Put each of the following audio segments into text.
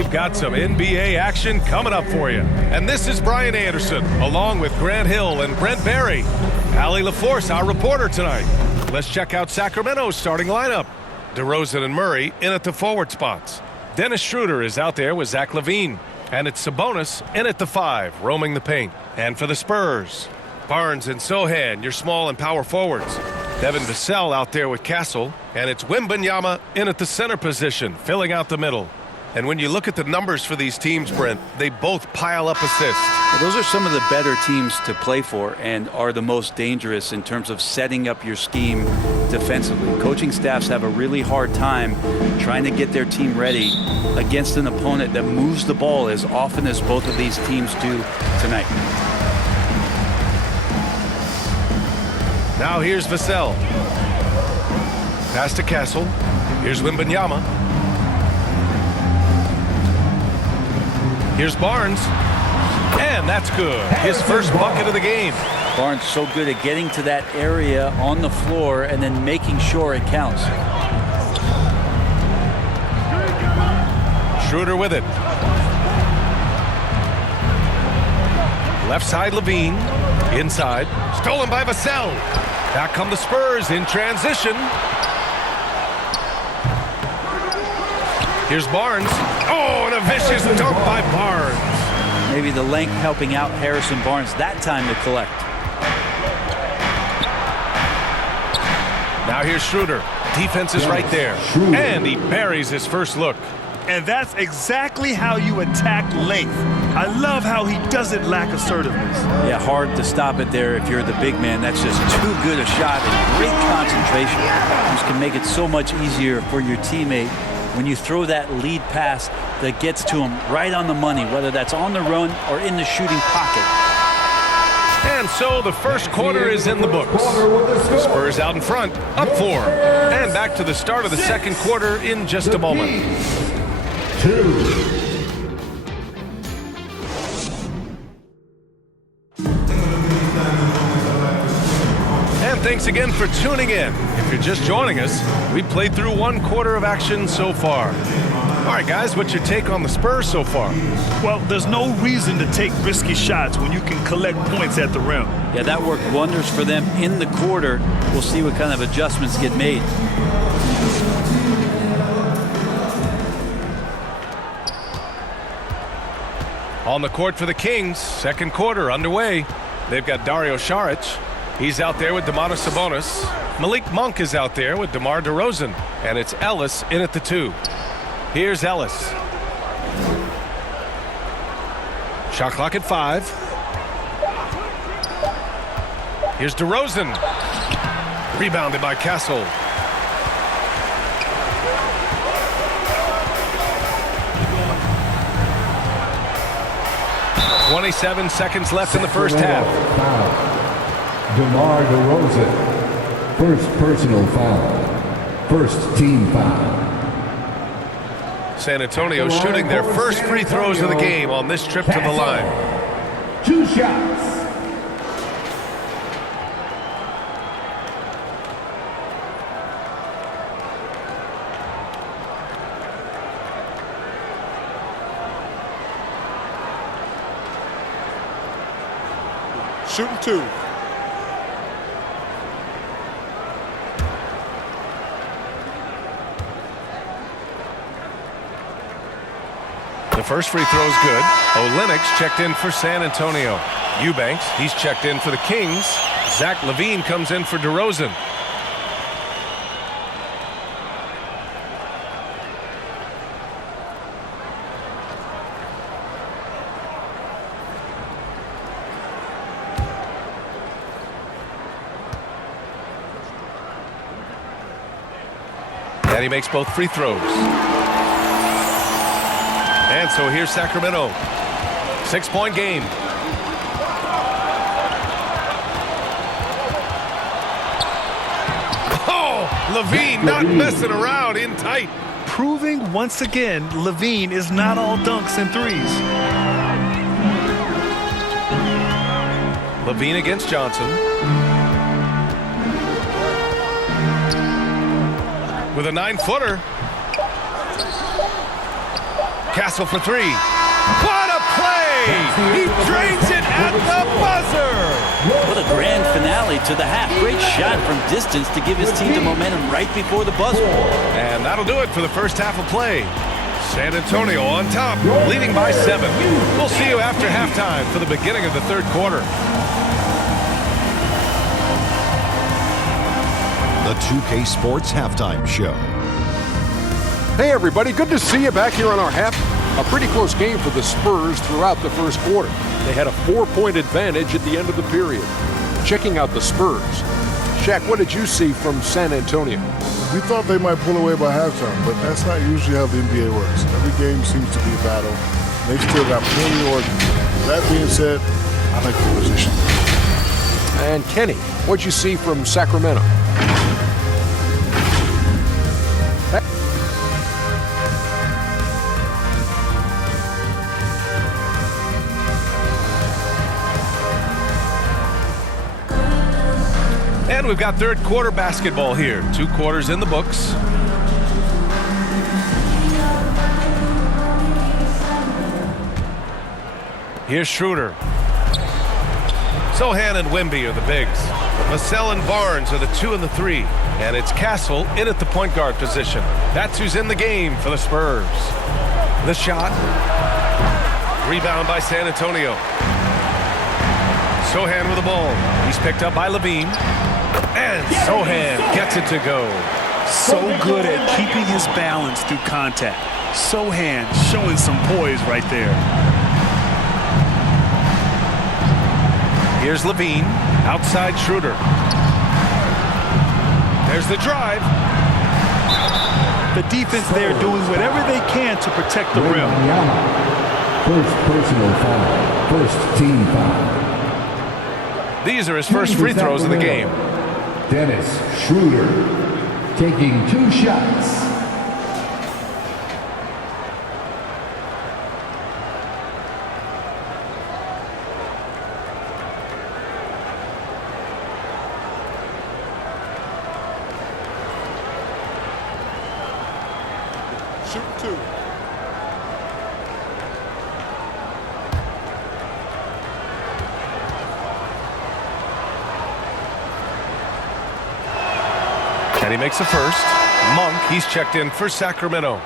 We've got some NBA action coming up for you. And this is Brian Anderson, along with Grant Hill and Brent Barry. Allie LaForce, our reporter tonight. Let's check out Sacramento's starting lineup. DeRozan and Murray in at the forward spots. Dennis Schroeder is out there with Zach LaVine. And it's Sabonis in at the 5, roaming the paint. And for the Spurs, Barnes and Sohan, your small and power forwards. Devin Vassell out there with Castle. And it's Wembanyama in at the center position, filling out the middle. And when you look at the numbers for these teams, Brent, they both pile up assists. Well, those are some of the better teams to play for and are the most dangerous in terms of setting up your scheme defensively. Coaching staffs have a really hard time trying to get their team ready against an opponent that moves the ball as often as both of these teams do tonight. Now here's Vassell. Pass to Castle. Here's Wembanyama. Here's Barnes. And that's good. His first bucket of the game. Barnes so good at getting to that area on the floor and then making sure it counts. Schroeder with it. Left side LaVine. Inside. Stolen by Vassell. Back come the Spurs in transition. Here's Barnes. Oh, and a vicious dunk by Barnes. Maybe the length helping out Harrison Barnes that time to collect. Now here's Schroeder. Defense is right there. And he buries his first look. And that's exactly how you attack length. I love how he doesn't lack assertiveness. Yeah, hard to stop it there if you're the big man. That's just too good a shot and great concentration. Which can make it so much easier for your teammate when you throw that lead pass that gets to him right on the money, whether that's on the run or in the shooting pocket. And so the first quarter is in the books. Spurs out in front, up 4. And back to the start of the second quarter in just a moment. 2. And thanks again for tuning in. If you're just joining us, we played through one quarter of action so far. All right, guys, what's your take on the Spurs so far? Well, there's no reason to take risky shots when you can collect points at the rim. Yeah, that worked wonders for them in the quarter. We'll see what kind of adjustments get made. On the court for the Kings, second quarter underway. They've got Dario Saric. He's out there with Domantas Sabonis. Malik Monk is out there with DeMar DeRozan. And it's Ellis in at the 2. Here's Ellis. Shot clock at 5. Here's DeRozan. Rebounded by Castle. .27 seconds left in the first half. DeMar DeRozan, first personal foul, first team foul. San Antonio shooting their first free throws of the game on this trip to the line. 2 shots. Shooting 2. The first free throw is good. Olenek's checked in for San Antonio. Eubanks, he's checked in for the Kings. Zach LaVine comes in for DeRozan. And he makes both free throws. And so here's Sacramento. 6-point game. Oh, LaVine not messing around, in tight. Proving once again, LaVine is not all dunks and threes. LaVine against Johnson. With a 9-footer. Castle for three. What a play! He drains it at the buzzer! What a grand finale to the half. Great shot from distance to give his team the momentum right before the buzzer. And that'll do it for the first half of play. San Antonio on top, leading by 7. We'll see you after halftime for the beginning of the third quarter. The 2K Sports Halftime Show. Hey everybody, good to see you back here on our half. A pretty close game for the Spurs throughout the first quarter. They had a 4-point advantage at the end of the period. Checking out the Spurs. Shaq, what did you see from San Antonio? We thought they might pull away by halftime, but that's not usually how the NBA works. Every game seems to be a battle. They've still got plenty of work. That being said, I like the position. And Kenny, what'd you see from Sacramento? And we've got third quarter basketball here. 2 quarters in the books. Here's Schroeder. Sohan and Wemby are the bigs. Vassell and Barnes are the 2 and the 3. And it's Castle in at the point guard position. That's who's in the game for the Spurs. The shot. Rebound by San Antonio. Sohan with the ball. He's picked up by Levine. And Sohan gets it to go. So good at keeping his balance through contact. Sohan showing some poise right there. Here's Levine. Outside Schroeder. There's the drive. The defense there doing whatever they can to protect the rim. First personal foul. First team foul. These are his first free throws of the game. Dennis Schroeder taking 2 shots. Shoot 2. And he makes a first. Monk, he's checked in for Sacramento.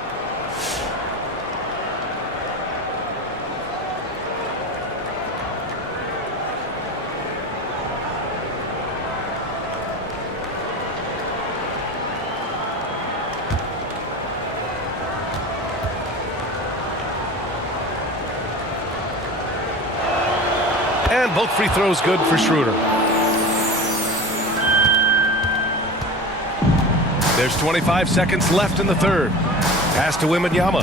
And both free throws good for Schroeder. There's 25 seconds left in the third. Pass to Wembanyama.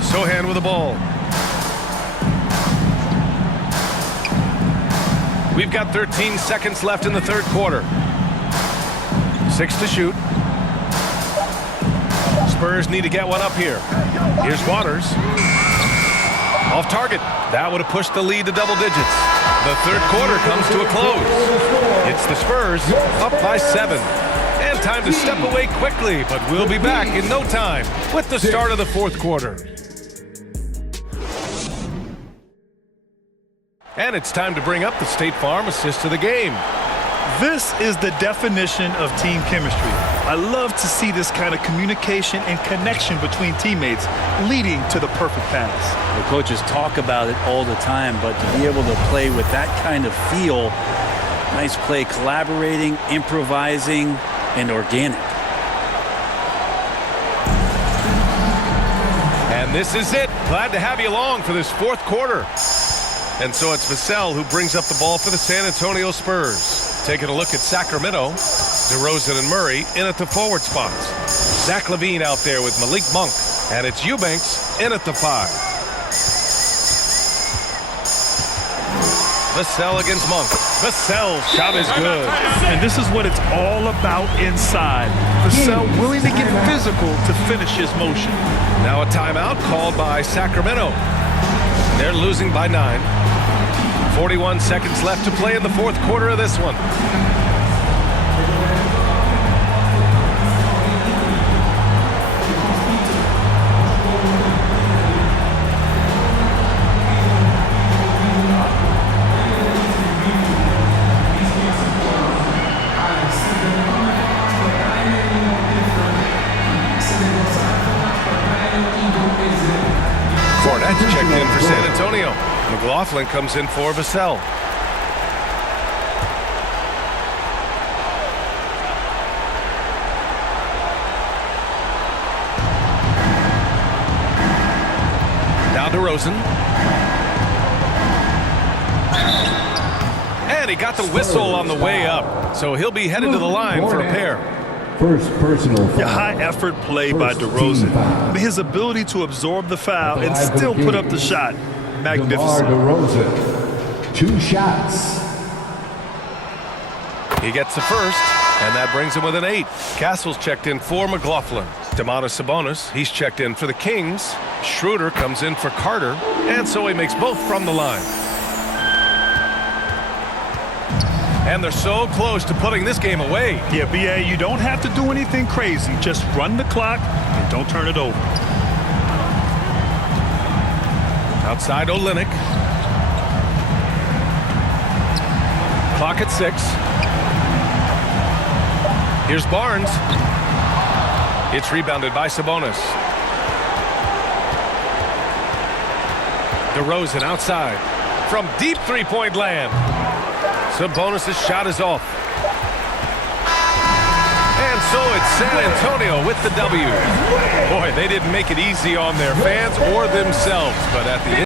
Sohan with the ball. We've got 13 seconds left in the third quarter. 6 to shoot. Spurs need to get one up here. Here's Waters. Off target. That would have pushed the lead to double digits. The third quarter comes to a close. It's the Spurs up by 7. And time to step away quickly, but we'll be back in no time with the start of the fourth quarter. And it's time to bring up the State Farm assist of the game. This is the definition of team chemistry. I love to see this kind of communication and connection between teammates leading to the perfect pass. The coaches talk about it all the time, but to be able to play with that kind of feel, nice play, collaborating, improvising, and organic. And this is it. Glad to have you along for this fourth quarter. And so it's Vassell who brings up the ball for the San Antonio Spurs. Taking a look at Sacramento, DeRozan and Murray in at the forward spots. Zach LaVine out there with Malik Monk. And it's Eubanks in at the 5. Vassell against Monk. Vassell's shot is good. And this is what it's all about inside. Vassell willing to get physical to finish his motion. Now a timeout called by Sacramento. They're losing by 9. 41 seconds left to play in the fourth quarter of this one. That's checked in for San Antonio. McLaughlin comes in for Vassell. Now DeRozan. And he got the whistle on the way up, so he'll be headed to the line for a pair. First personal foul. A high-effort play by DeRozan. I mean, his ability to absorb the foul and still put up the shot. Magnificent. DeRozan. 2 shots. He gets the first, and that brings him with an 8. Castle's checked in for McLaughlin. Domantas Sabonis, he's checked in for the Kings. Schroeder comes in for Carter, and so he makes both from the line. And they're so close to putting this game away. Yeah, BA, you don't have to do anything crazy. Just run the clock and don't turn it over. Outside Olynyk. Clock at 6. Here's Barnes. It's rebounded by Sabonis. DeRozan outside. From deep three-point land. Sabonis' shot is off. And so it's San Antonio with the W. Boy, they didn't make it easy on their fans or themselves, but at the end